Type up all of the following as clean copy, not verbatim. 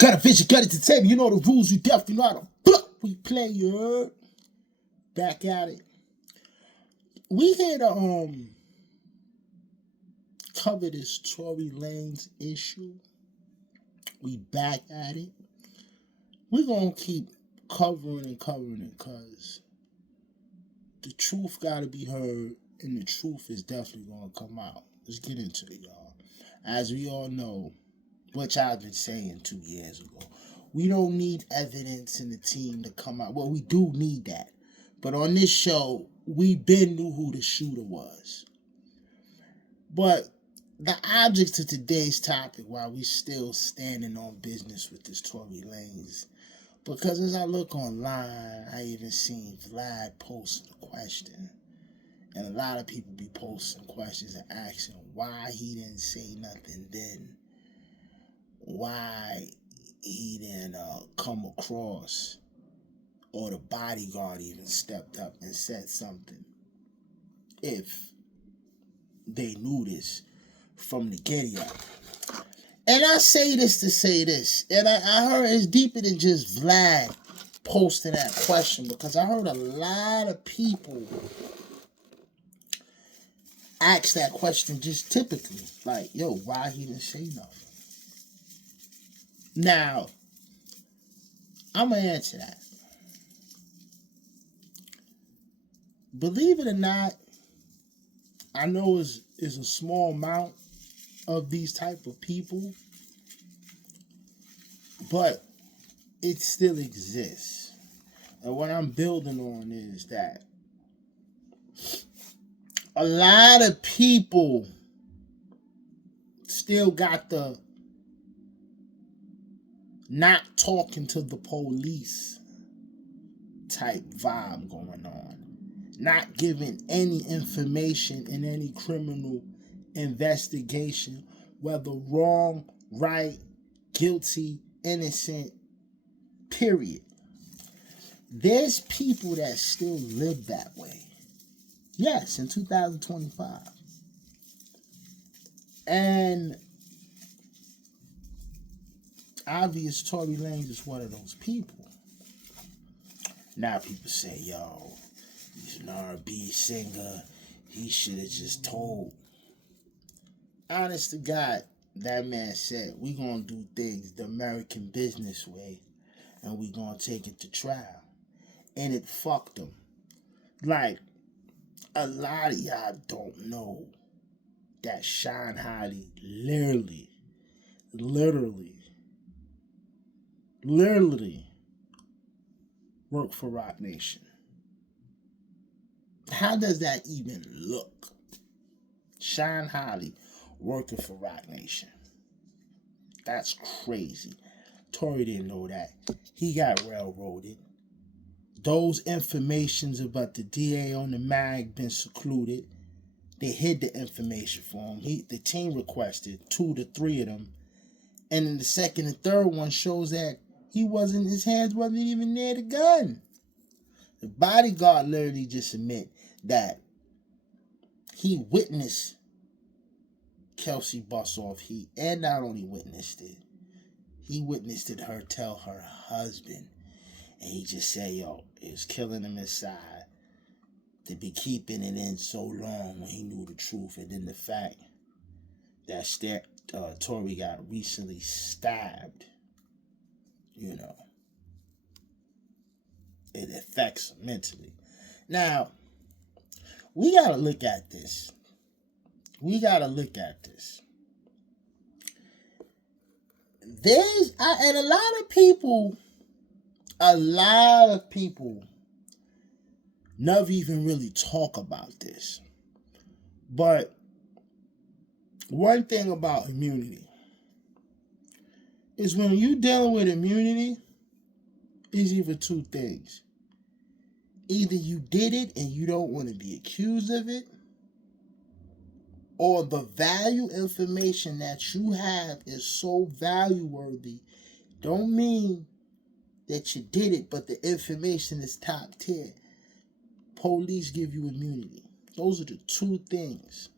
Got a vision, got it to table. You know the rules, you definitely know how to we play, you heard? Back at it. We here to cover this Tory Lanez issue. We back at it. We're gonna keep covering it because the truth gotta be heard, and the truth is definitely gonna come out. Let's get into it, y'all. As we all know, which I've been saying 2 years ago, we don't need evidence in the team to come out. Well, we do need that. But on this show, we been knew who the shooter was. But the object of today's topic, while we still standing on business with this Tory Lanez, because as I look online, I even seen Vlad posting a question. And a lot of people be posting questions and asking why he didn't say nothing then. Why he didn't come across, or the bodyguard even stepped up and said something, if they knew this from the get-go. And I say this to say this, and I heard it's deeper than just Vlad posting that question, because I heard a lot of people ask that question just typically, like, yo, why he didn't say nothing? Now, I'm going to answer that. Believe it or not, I know it's a small amount of these type of people, but it still exists. And what I'm building on is that a lot of people still got the not talking to the police type vibe going on. Not giving any information in any criminal investigation, whether wrong, right, guilty, innocent, period. There's people that still live that way. Yes, in 2025. And obvious Tory Lanez is one of those people. Now people say, yo, he's an R&B singer, he should have just told. Honest to God, that man said, we gonna do things the American business way, and we gonna take it to trial. And it fucked him. Like, a lot of y'all don't know that Sean Hawley literally worked for Roc Nation. How does that even look? Sean Hawley working for Roc Nation. That's crazy. Tory didn't know that. He got railroaded. Those informations about the DA on the mag been secluded. They hid the information for him. The team requested 2 to 3 of them. And then the second and third one shows that his hands wasn't even near the gun. The bodyguard literally just admit that he witnessed Kelsey bust off heat, and not only witnessed it, he witnessed it her tell her husband. And he just said, yo, it was killing him inside to be keeping it in so long when he knew the truth. And then the fact that Tory got recently stabbed, you know, it affects him mentally. Now, we got to look at this. And a lot of people never even really talk about this. But one thing about immunity is when you dealing with immunity, it's either 2 things. Either you did it and you don't want to be accused of it, or the value information that you have is so value-worthy. Don't mean that you did it, but the information is top tier. Police give you immunity. Those are the 2 things.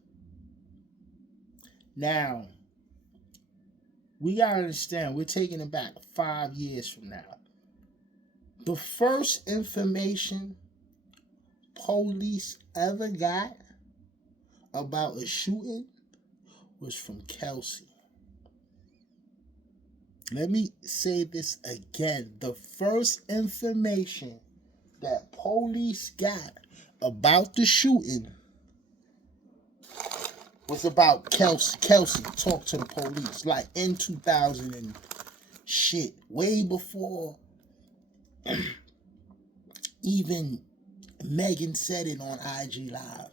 Now, We gotta understand, we're taking it back 5 years from now. The first information police ever got about a shooting was from Kelsey. Let me say this again. The first information that police got about the shooting was about Kelsey. Kelsey talked to the police like in 2000 and shit, way before even Megan said it on IG Live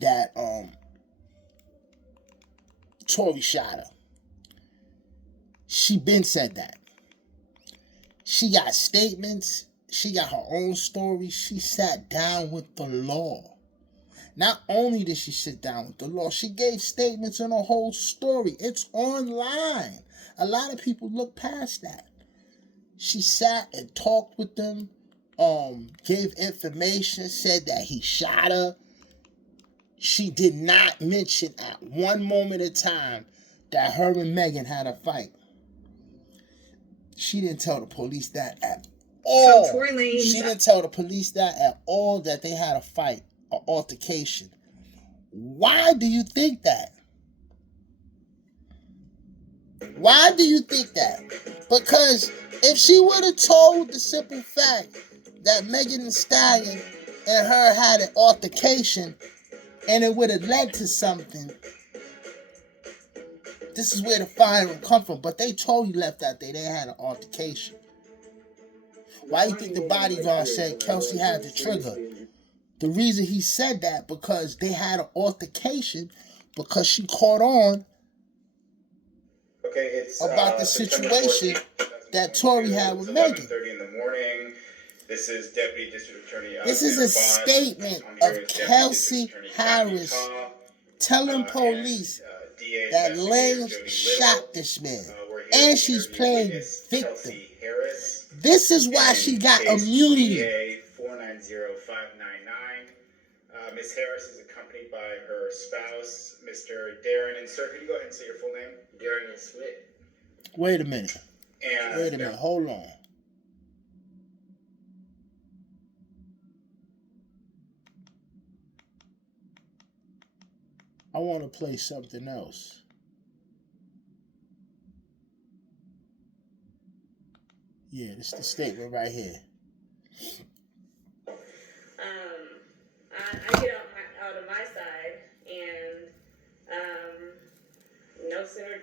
that Tory shot her. She been said that. She got statements. She got her own story. She sat down with the law. Not only did she sit down with the law, she gave statements and a whole story. It's online. A lot of people look past that. She sat and talked with them, gave information, said that he shot her. She did not mention at one moment in time that her and Megan had a fight. She didn't tell the police that at all. She didn't tell the police that at all, that they had a fight, an altercation. Why do you think that? Why do you think that? Because if she would have told the simple fact that Megan Thee Stallion and her had an altercation and it would have led to something, this is where the firing come from. But they told you left that day they had an altercation. Why do you think the bodyguard said Kelsey had the trigger? The reason he said that, because they had an altercation because she caught on about the situation that Tory had with Megan. 11:30 in the morning. This is Deputy District Attorney. This is a statement of Kelsey Harris telling police that lanze shot this man, and she's playing victim. This is why she got immunity. 490-599. Ms.Harris is accompanied by her spouse, Mr. Darren. And sir, could you go ahead and say your full name? Darren Smith. Wait a minute. Hold on. I want to play something else. Yeah, this is the statement right here. I get out of my side, and no sooner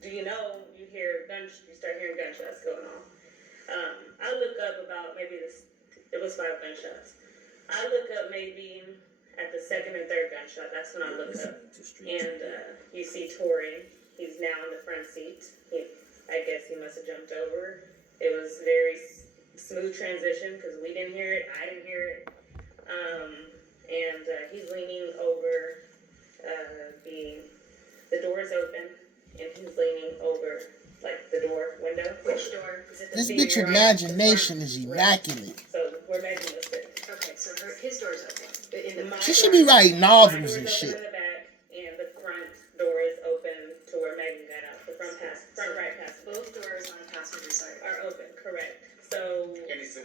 do you know, you start hearing gunshots going on. I look up about maybe it was 5 gunshots. I look up maybe at the second and third gunshot. That's when I look up, and you see Tory. He's now in the front seat. I guess he must have jumped over. It was very smooth transition because we didn't hear it. I didn't hear it. And he's leaning over. The door is open, and he's leaning over like the door window. Which door? Is it the this bitch imagination is immaculate. So where Megan was sitting. Okay, so his door's open. She should be writing novels and shit. In the back, and the front door is open to where Megan got out. The front right passenger. Both doors on the passenger side are open. Correct. So. And is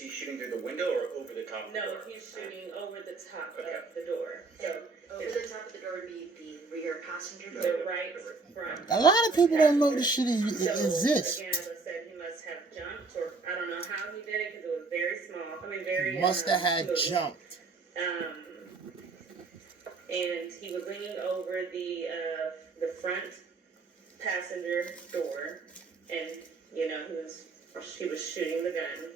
he shooting through the window or over the top of the door? No, he's shooting over the top of the door. So over the top of the door would be the rear passenger door. The right front. A lot of people don't know this shit exists. Again, as I said, he must have jumped, or I don't know how he did it because it was very small. I mean, very. Must have had smooth. jumped. And he was leaning over the front passenger door, and he was shooting the gun.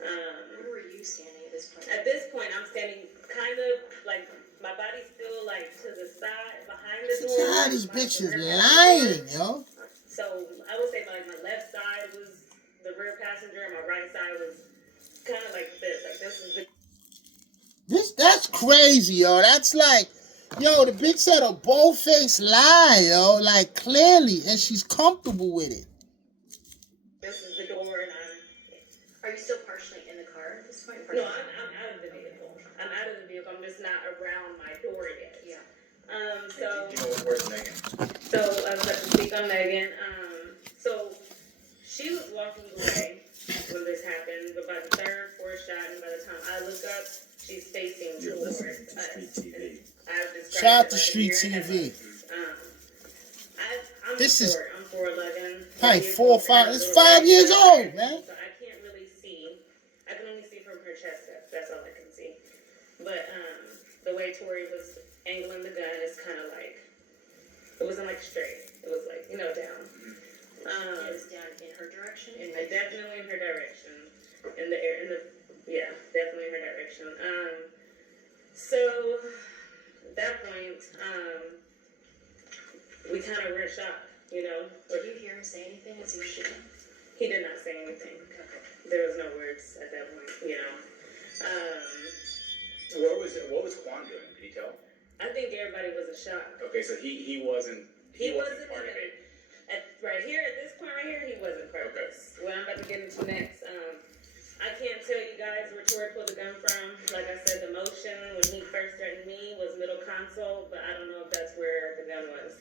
Where were you standing at this point? At this point, I'm standing kind of like my body's still like to the side behind the door. God, this bitch is lying, yo. So I would say like my left side was the rear passenger, and my right side was kind of like this. Like this is the. That's crazy, yo. That's like, yo, the bitch said a bold-faced lie, yo. Like, clearly, and she's comfortable with it. This is the door, and Are you still partially in the car at this point? No, I'm out of the vehicle. I'm out of the vehicle. I'm just not around my door yet. Yeah. So, Where's Megan? so I was about to speak on Megan. So she was walking away when this happened, but by the third, fourth shot, and by the time I look up, she's facing towards us. Shout out to Street TV. I'm This is I'm 4'11". probably 4 or 5. It's 5 years old, man. So I can't really see. I can only see from her chest up. That's all I can see. But the way Tori was angling the gun is kind of like, it wasn't like straight. It was like, down. It was down in her direction? Definitely in her direction. Definitely in her direction. So at that point, we kind of were shocked, Did you hear him say anything as he was shooting? He did not say anything. There was no words at that point, What was Quan doing? Did he tell? I think everybody was in shock. Okay, so he wasn't part of it. Right here, at this point right here, he wasn't part of this. What I'm about to get into next, I can't tell you guys where Tori pulled the gun from. Like I said, the motion when he first threatened me was middle console, but I don't know if that's where the gun was.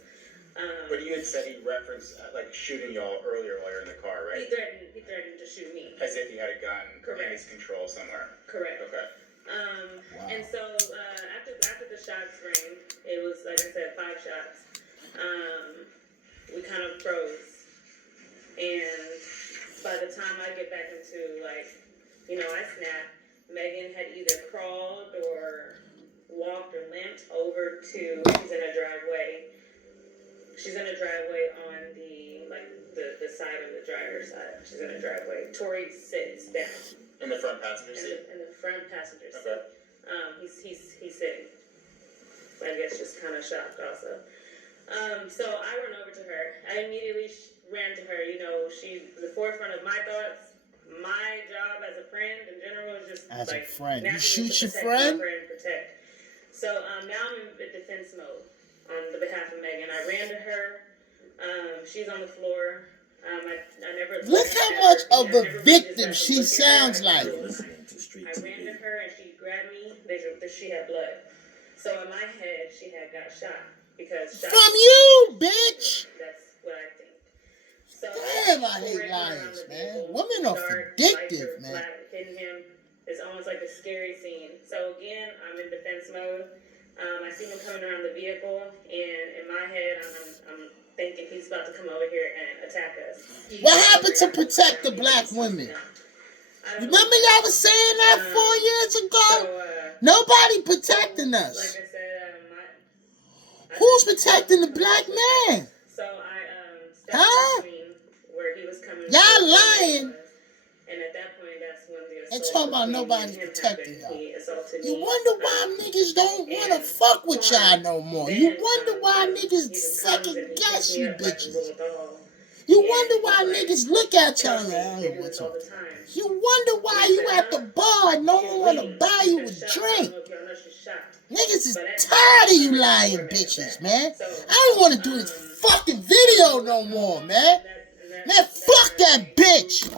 But you had said he referenced shooting y'all earlier while you're in the car, right? He threatened to shoot me. As if he had a gun Correct. in his control somewhere. Correct. Okay. Wow. And so after the shots rang, it was like I said, 5 shots. We kind of froze, and by the time I get back into I snapped. Megan had either crawled or walked or limped over to. She's in a driveway. She's in a driveway on the side of the driver's side. She's in a driveway. Tori sits down. In the front passenger seat? In the front passenger seat. Okay. He's sitting. I guess just kind of shocked also. So I run over to her. I immediately ran to her. She's the forefront of my thoughts. My job as a friend in general is just as a like friend. You naturally shoot your to friend? protect. So now I'm in defense mode on the behalf of Megan. I ran to her. She's on the floor. I never Look how much of a victim she sounds like. I ran to her and she grabbed me. She had blood. So in my head, she had got shot because From you, bitch. That's what I think. So Damn, I hate lions, man. Women are vindictive, man. Hitting him. It's almost like a scary scene. So again, I'm in defense mode. I see him coming around the vehicle, and in my head, I'm thinking he's about to come over here and attack us. What happened to protect the black women? Remember y'all was saying that 4 years ago? Nobody protecting us. Like I said, Who's protecting the black man? So I stepped between where he was coming. Y'all lying. And at that point, that's when the And assault talking about between nobody's him protecting happened. y'all. He assaulted You me. wonder why niggas don't want to fuck with y'all no more. You wonder why niggas second guess you bitches. You wonder why niggas look at y'all like, oh, what's up? You wonder why you at the bar and no one want to buy you a drink. Niggas is tired of you lying bitches, man. I don't want to do this fucking video no more, man. Man, fuck that bitch.